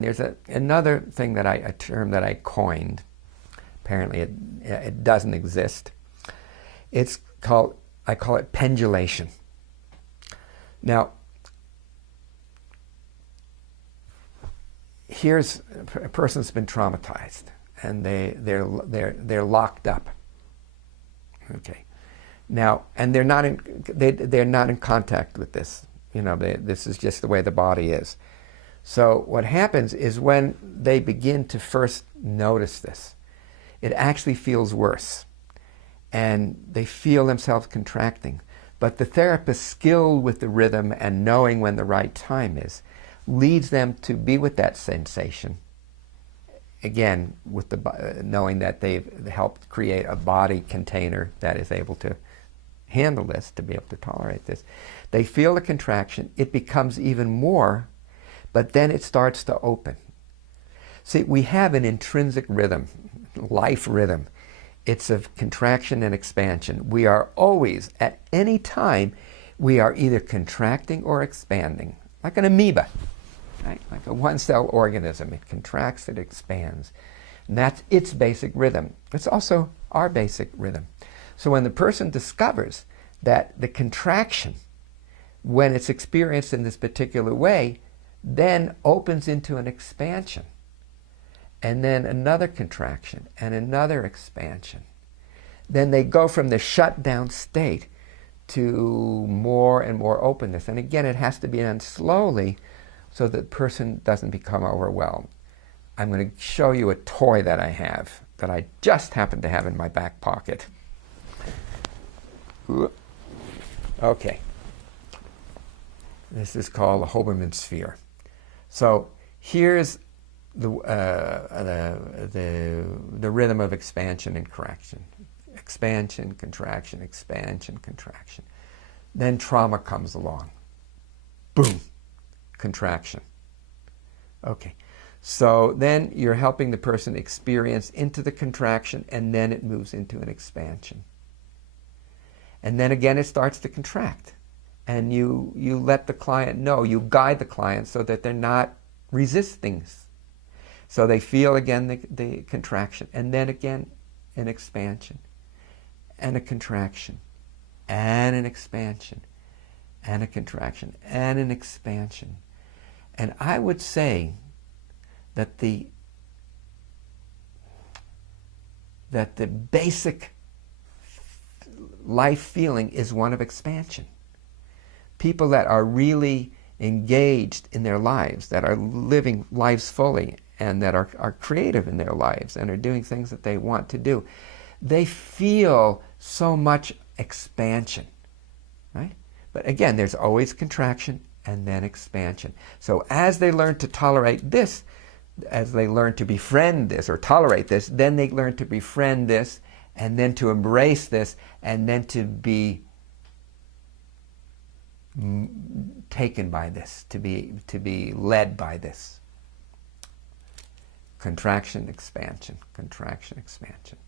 There's another thing that a term that I coined. Apparently it doesn't exist. It's called, I call it pendulation. Now, here's a person's been traumatized and they're locked up. Okay. Now, and they're not in contact with this. You know, this is just the way the body is. So what happens is when they begin to first notice this, it actually feels worse. And they feel themselves contracting. But the therapist, skilled with the rhythm and knowing when the right time is, leads them to be with that sensation. Again, with the knowing that they've helped create a body container that is able to handle this, to be able to tolerate this. They feel the contraction. It becomes even more, but then it starts to open. See, we have an intrinsic rhythm, life rhythm. It's of contraction and expansion. We are always, at any time, we are either contracting or expanding, like an amoeba, right? Like a one-cell organism. It contracts, it expands. And that's its basic rhythm. It's also our basic rhythm. So when the person discovers that the contraction, when it's experienced in this particular way, then opens into an expansion, and then another contraction, and another expansion. Then they go from the shut down state to more and more openness. And again, it has to be done slowly so that the person doesn't become overwhelmed. I'm going to show you a toy that I have, that I just happen to have in my back pocket. Okay. This is called a Hoberman sphere. So here's the rhythm of expansion and contraction. Expansion, contraction, expansion, contraction. Then trauma comes along. Boom, contraction. Okay, so then you're helping the person experience into the contraction, and then it moves into an expansion. And then again it starts to contract. And you let the client know, you guide the client so that they're not resisting. So they feel again the contraction, and then again an expansion, and a contraction, and an expansion, and a contraction, and an expansion. And I would say that the basic life feeling is one of expansion. People that are really engaged in their lives, that are living lives fully, and that are creative in their lives, and are doing things that they want to do, they feel so much expansion, right? But again, there's always contraction and then expansion. So as they learn to tolerate this, as they learn to befriend this or tolerate this, then they learn to befriend this, and then to embrace this, and then to be taken by this, to be led by this. Contraction, expansion, contraction, expansion.